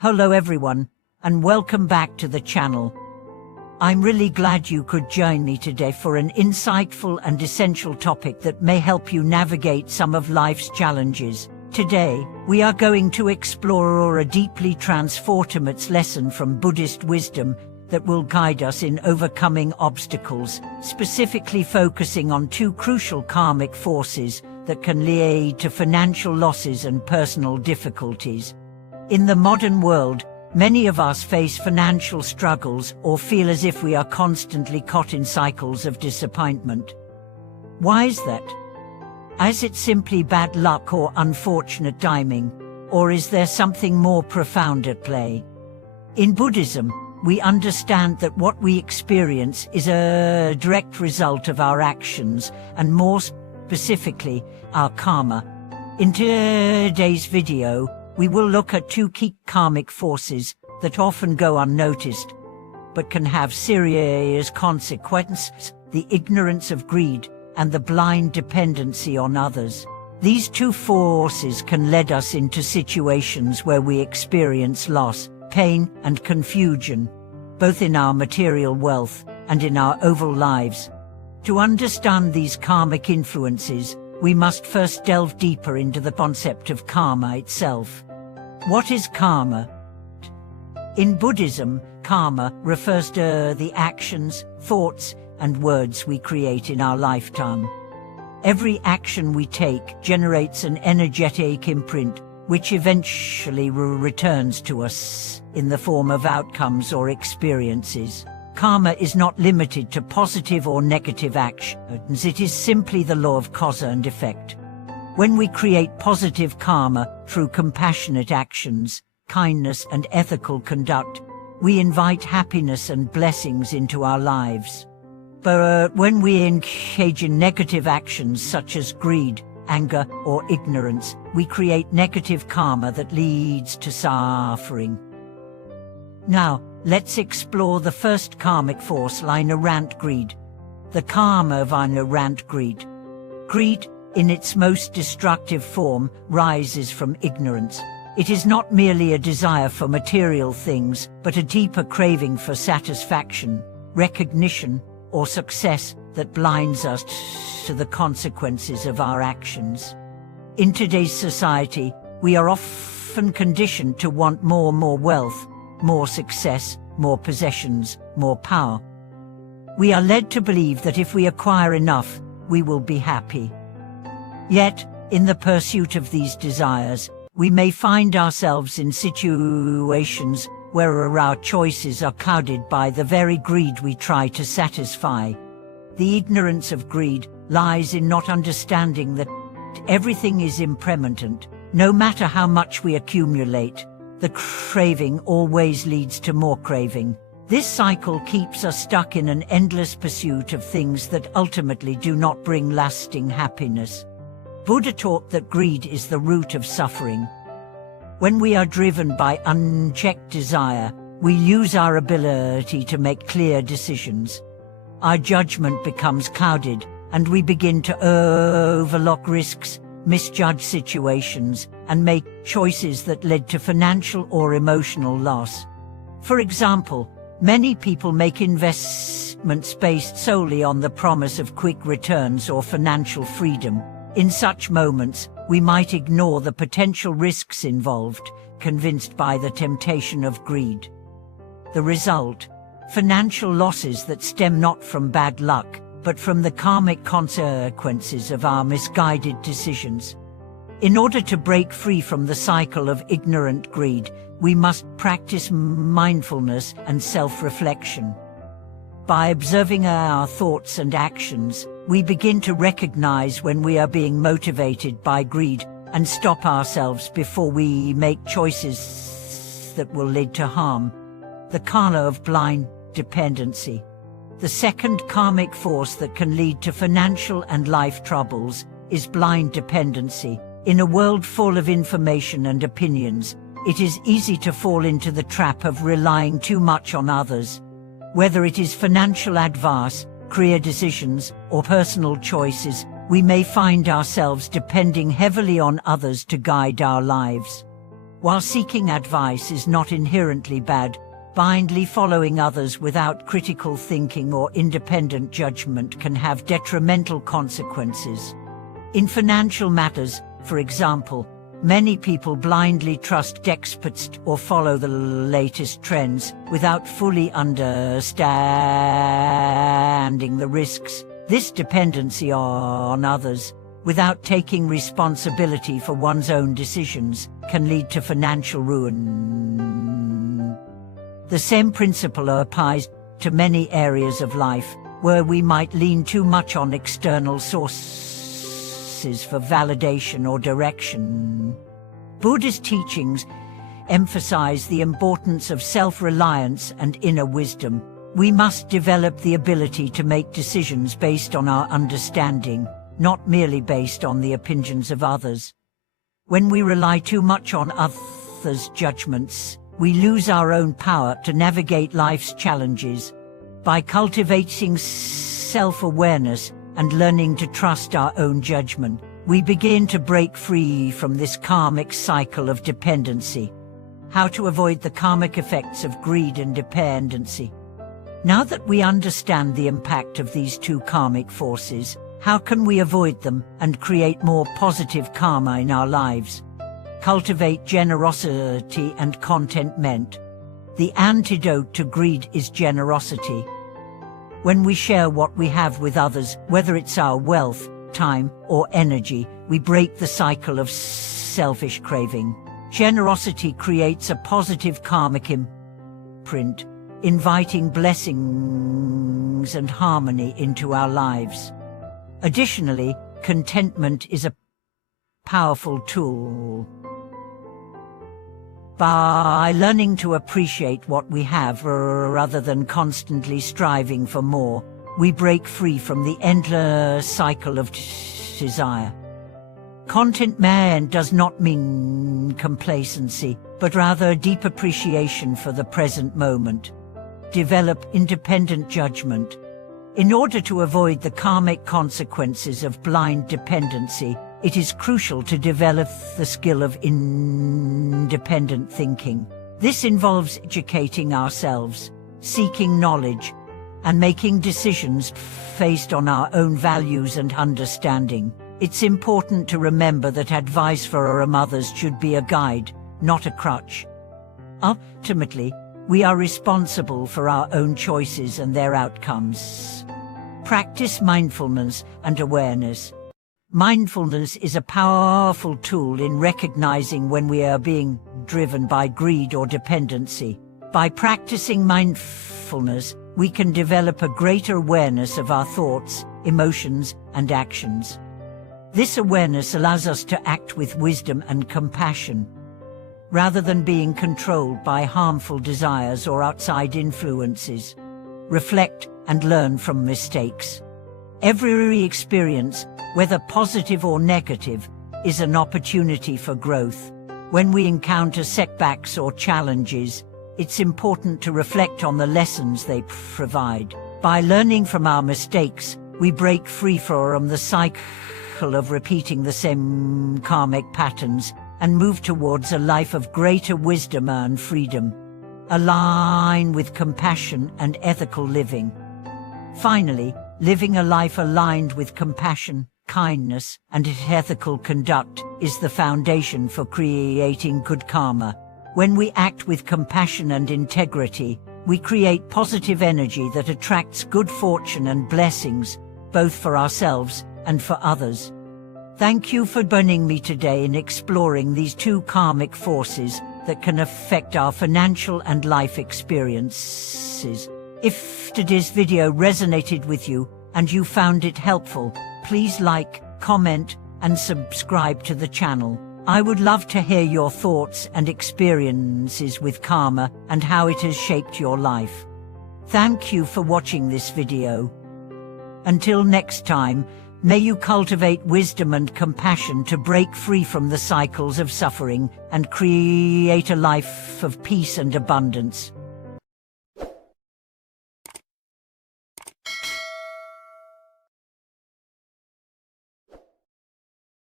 Hello everyone, and welcome back to the channel. I'm really glad you could join me today for an insightful and essential topic that may help you navigate some of life's challenges. Today, we are going to explore a deeply transformative lesson from Buddhist wisdom that will guide us in overcoming obstacles, specifically focusing on two crucial karmic forces that can lead to financial losses and personal difficulties. In the modern world, many of us face financial struggles or feel as if we are constantly caught in cycles of disappointment. Why is that? Is it simply bad luck or unfortunate timing, or is there something more profound at play? In Buddhism, we understand that what we experience is a direct result of our actions, and more specifically, our karma. In today's video, we will look at two key karmic forces that often go unnoticed, but can have serious consequences: the ignorance of greed and the blind dependency on others. These two forces can lead us into situations where we experience loss, pain, and confusion, both in our material wealth and in our overall lives. To understand these karmic influences, we must first delve deeper into the concept of karma itself. What is karma? In Buddhism, karma refers to the actions, thoughts, and words we create in our lifetime. Every action we take generates an energetic imprint, which eventually returns to us in the form of outcomes or experiences. Karma is not limited to positive or negative actions, it is simply the law of cause and effect. When we create positive karma through compassionate actions, kindness, and ethical conduct, we invite happiness and blessings into our lives. But when we engage in negative actions such as greed, anger, or ignorance, we create negative karma that leads to suffering. Now, let's explore the first karmic force, ignorant greed. The karma of ignorant greed. Greed, in its most destructive form, rises from ignorance. It is not merely a desire for material things, but a deeper craving for satisfaction, recognition, or success that blinds us to the consequences of our actions. In today's society, we are often conditioned to want more wealth, more success, more possessions, more power. We are led to believe that if we acquire enough, we will be happy. Yet, in the pursuit of these desires, we may find ourselves in situations where our choices are clouded by the very greed we try to satisfy. The ignorance of greed lies in not understanding that everything is impermanent. No matter how much we accumulate, the craving always leads to more craving. This cycle keeps us stuck in an endless pursuit of things that ultimately do not bring lasting happiness. Buddha taught that greed is the root of suffering. When we are driven by unchecked desire, we lose our ability to make clear decisions. Our judgment becomes clouded, and we begin to overlook risks, misjudge situations, and make choices that lead to financial or emotional loss. For example, many people make investments based solely on the promise of quick returns or financial freedom. In such moments, we might ignore the potential risks involved, convinced by the temptation of greed. The result: financial losses that stem not from bad luck, but from the karmic consequences of our misguided decisions. In order to break free from the cycle of ignorant greed, we must practice mindfulness and self-reflection. By observing our thoughts and actions, we begin to recognize when we are being motivated by greed and stop ourselves before we make choices that will lead to harm. The karma of blind dependency. The second karmic force that can lead to financial and life troubles is blind dependency. In a world full of information and opinions, it is easy to fall into the trap of relying too much on others. Whether it is financial advice, career decisions, or personal choices, we may find ourselves depending heavily on others to guide our lives. While seeking advice is not inherently bad, blindly following others without critical thinking or independent judgment can have detrimental consequences. In financial matters, for example, many people blindly trust experts or follow the latest trends without fully understanding the risks. This dependency on others, without taking responsibility for one's own decisions, can lead to financial ruin. The same principle applies to many areas of life, where we might lean too much on external sources for validation or direction. Buddhist teachings emphasize the importance of self-reliance and inner wisdom. We must develop the ability to make decisions based on our understanding, not merely based on the opinions of others. When we rely too much on others' judgments, we lose our own power to navigate life's challenges. By cultivating self-awareness and learning to trust our own judgment, we begin to break free from this karmic cycle of dependency. How to avoid the karmic effects of greed and dependency. Now that we understand the impact of these two karmic forces, how can we avoid them and create more positive karma in our lives? Cultivate generosity and contentment. The antidote to greed is generosity. When we share what we have with others, whether it's our wealth, time, or energy, we break the cycle of selfish craving. Generosity creates a positive karmic imprint, inviting blessings and harmony into our lives. Additionally, contentment is a powerful tool. By learning to appreciate what we have rather than constantly striving for more, we break free from the endless cycle of desire. Contentment does not mean complacency, but rather a deep appreciation for the present moment. Develop independent judgment. In order to avoid the karmic consequences of blind dependency, it is crucial to develop the skill of independent thinking. This involves educating ourselves, seeking knowledge, and making decisions based on our own values and understanding. It's important to remember that advice from others should be a guide, not a crutch. Ultimately, we are responsible for our own choices and their outcomes. Practice mindfulness and awareness. Mindfulness is a powerful tool in recognizing when we are being driven by greed or dependency. By practicing mindfulness, we can develop a greater awareness of our thoughts, emotions, and actions. This awareness allows us to act with wisdom and compassion, rather than being controlled by harmful desires or outside influences. Reflect and learn from mistakes. Every experience, whether positive or negative, is an opportunity for growth. When we encounter setbacks or challenges, it's important to reflect on the lessons they provide. By learning from our mistakes, we break free from the cycle of repeating the same karmic patterns and move towards a life of greater wisdom and freedom. Align with compassion and ethical living. Finally, living a life aligned with compassion, kindness, and ethical conduct is the foundation for creating good karma. When we act with compassion and integrity, we create positive energy that attracts good fortune and blessings, both for ourselves and for others. Thank you for joining me today in exploring these two karmic forces that can affect our financial and life experiences. If today's video resonated with you and you found it helpful, please like, comment, and subscribe to the channel. I would love to hear your thoughts and experiences with karma and how it has shaped your life. Thank you for watching this video. Until next time, may you cultivate wisdom and compassion to break free from the cycles of suffering and create a life of peace and abundance.